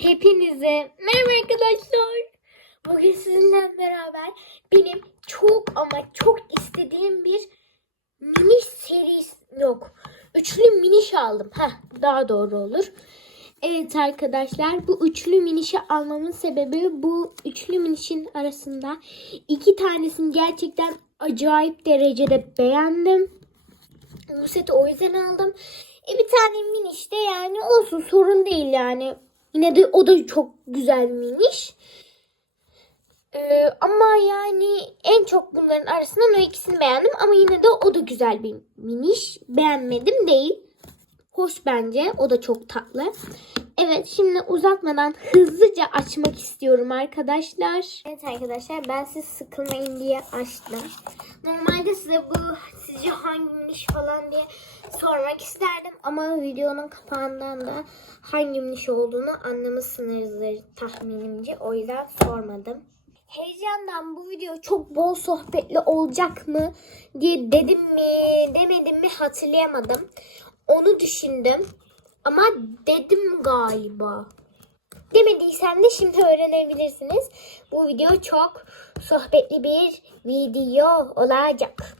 Hepinize merhaba arkadaşlar. Bugün sizinle beraber benim çok ama çok istediğim bir miniş serisi yok. Üçlü miniş aldım. Heh, daha doğru olur. Evet arkadaşlar bu üçlü minişi almamın sebebi bu üçlü minişin arasında iki tanesini gerçekten acayip derecede beğendim. Bu seti o yüzden aldım. E bir tane miniş de yani olsun sorun değil yani. Yine de o da çok güzel miniş. Ee, ama yani en çok bunların arasından o ikisini beğendim. Ama yine de o da güzel bir miniş. Beğenmedim değil. Hoş bence. O da çok tatlı. Evet şimdi uzatmadan hızlıca açmak istiyorum arkadaşlar. Evet arkadaşlar ben siz sıkılmayın diye açtım. Normalde size bu sizce hangi miniş falan diye sormak isterdim. Ama videonun kapağından da hangi miniş olduğunu anlamışsınızdır tahminimce. O yüzden sormadım. Heyecandan bu video çok bol sohbetli olacak mı diye dedim mi demedim mi hatırlayamadım. Onu düşündüm. Ama dedim galiba. Demediysem de şimdi öğrenebilirsiniz. Bu video çok sohbetli bir video olacak.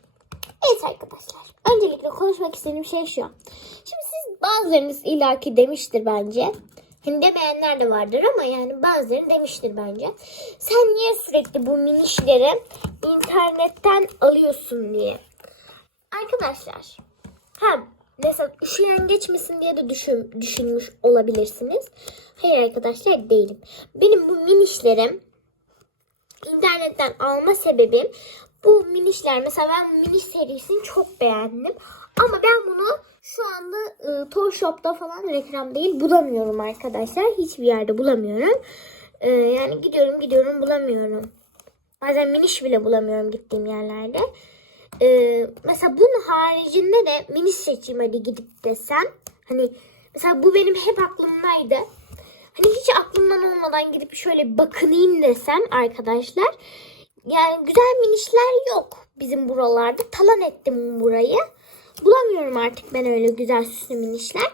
Evet arkadaşlar. Öncelikle konuşmak istediğim şey şu. Şimdi siz bazılarınız illaki demiştir bence. Hani demeyenler de vardır ama yani bazıları demiştir bence. Sen niye sürekli bu minişleri internetten alıyorsun diye. Arkadaşlar. Hem mesela üşüyen geçmesin diye de düşün, düşünmüş olabilirsiniz. Hayır arkadaşlar değilim. Benim bu minişlerim internetten alma sebebim bu minişler. Mesela ben miniş serisini çok beğendim. Ama ben bunu şu anda e, Toy Shop'ta falan reklam değil bulamıyorum arkadaşlar. Hiçbir yerde bulamıyorum. E, yani gidiyorum gidiyorum bulamıyorum. Bazen miniş bile bulamıyorum gittiğim yerlerde. Ee, mesela bunun haricinde de mini seçeyim hadi gidip desem. Hani mesela bu benim hep aklımdaydı. Hani hiç aklımdan olmadan gidip şöyle bakınayım desem arkadaşlar. Yani güzel minişler yok bizim buralarda. Talan ettim burayı. Bulamıyorum artık ben öyle güzel süslü minişler.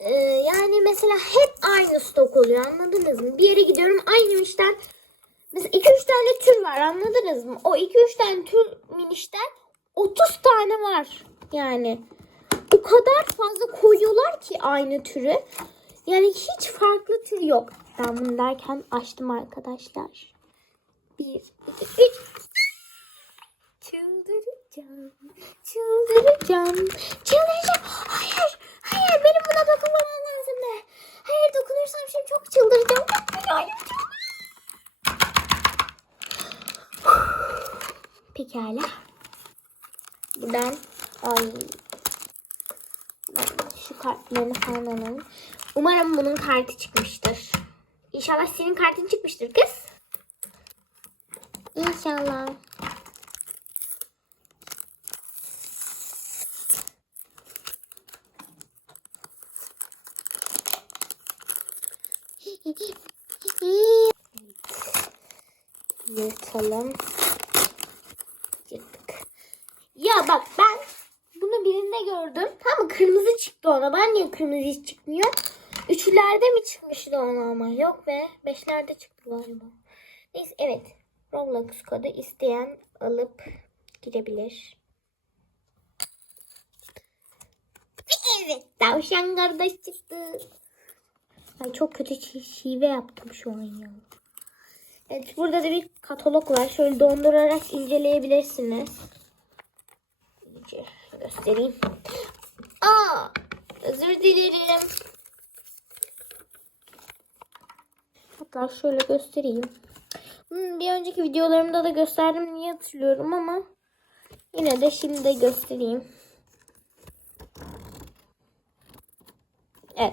Ee, yani mesela hep aynı stok oluyor anladınız mı? Bir yere gidiyorum aynı minişten Mesela 2-3 tane tür var anladınız mı? O 2-3 tane tür minişten 30 tane var. Yani o kadar fazla koyuyorlar ki aynı türü. Yani hiç farklı tür yok. Ben bunu derken açtım arkadaşlar. 1, 2, 3. Çıldıracağım. Çıldıracağım. Çıldıracağım. Hayır. Hayır benim buna dokunmamam lazım. Hayır dokunursam şimdi çok çıldıracağım. Hayır. Pekala. Buradan ay şu kartlarını falan alalım. Umarım bunun kartı çıkmıştır. İnşallah senin kartın çıkmıştır kız. İnşallah. Yırtalım. Yırttık. Ya bak ben bunu birinde gördüm. Tam kırmızı çıktı ona. Ben niye kırmızı hiç çıkmıyor? Üçlerde mi çıkmıştı ona ama? Yok be. Beşlerde çıktı galiba. Neyse evet. Roblox kodu isteyen alıp girebilir. Evet. Tavşan kardeş çıktı. Ay çok kötü şi- şive yaptım şu an ya. Evet burada da bir katalog var. Şöyle dondurarak inceleyebilirsiniz ki göstereyim. Aa, özür dilerim. Hatta şöyle göstereyim. Bir önceki videolarımda da gösterdim niye hatırlıyorum ama yine de şimdi de göstereyim. Evet.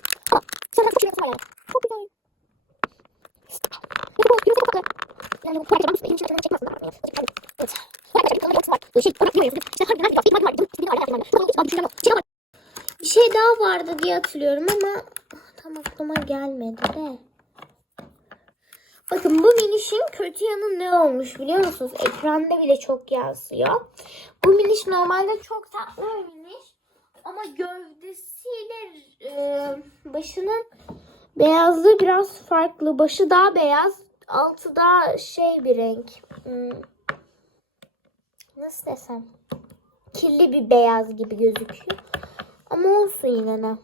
bir şey daha vardı diye hatırlıyorum ama tam aklıma gelmedi de. Bakın bu minişin kötü yanı ne olmuş biliyor musunuz? Ekranda bile çok yansıyor. Bu miniş normalde çok tatlı bir miniş. Ama gövdesiyle e, başının beyazlığı biraz farklı. Başı daha beyaz, altı daha şey bir renk. Hmm. Nasıl desem? Kirli bir beyaz gibi gözüküyor. Ama olsun yine de.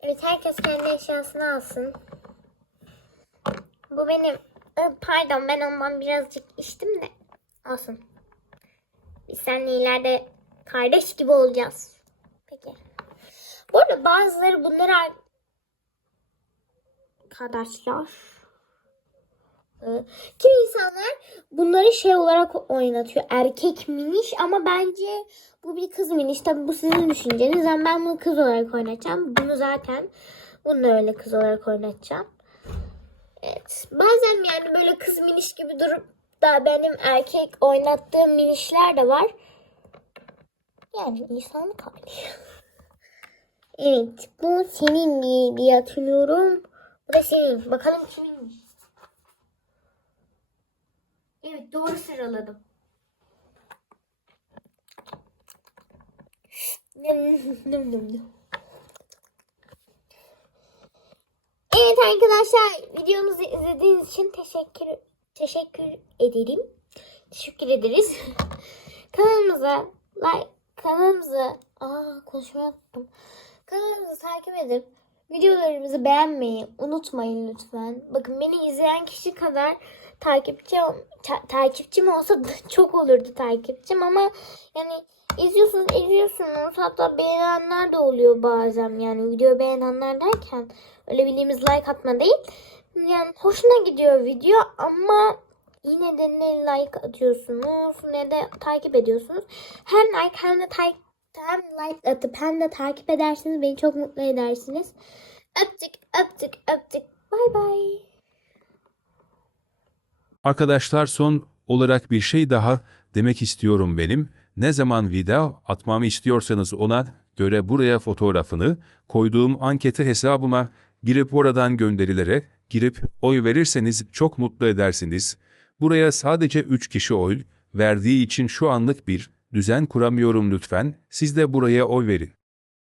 Evet herkes kendi eşyasını alsın. Bu benim. Ö, Pardon ben ondan birazcık içtim de. Olsun. Biz seninle ileride kardeş gibi olacağız. Peki. Bu arada bazıları bunları ar- arkadaşlar. Ee, Kimi insanlar bunları şey olarak oynatıyor. Erkek miniş ama bence bu bir kız miniş. Tabii bu sizin düşünceniz. ama ben bunu kız olarak oynatacağım. Bunu zaten bunu öyle kız olarak oynatacağım. Evet. Bazen yani böyle kız miniş gibi durup da benim erkek oynattığım minişler de var. Yani insanlık hali. evet. Bu senin diye hatırlıyorum. Bu da senin. Bakalım kiminmiş. Evet doğru sıraladım. Evet arkadaşlar videomuzu izlediğiniz için teşekkür teşekkür ederim. Teşekkür ederiz. kanalımıza like kanalımıza aa konuşma yaptım. Kanalımızı takip edip videolarımızı beğenmeyi unutmayın lütfen. Bakın beni izleyen kişi kadar takipçi ta- takipçim olsa çok olurdu takipçim ama yani izliyorsunuz izliyorsunuz. Hatta beğenenler de oluyor bazen. Yani video beğenenler derken öyle bildiğimiz like atma değil. Yani hoşuna gidiyor video ama yine de ne like atıyorsunuz ne de takip ediyorsunuz. Hem like hem de takip hem like atıp hem de takip edersiniz beni çok mutlu edersiniz öptük öptük öptük bay bay Arkadaşlar son olarak bir şey daha demek istiyorum benim. Ne zaman video atmamı istiyorsanız ona göre buraya fotoğrafını koyduğum anketi hesabıma girip oradan gönderilere girip oy verirseniz çok mutlu edersiniz. Buraya sadece 3 kişi oy verdiği için şu anlık bir düzen kuramıyorum lütfen. Siz de buraya oy verin.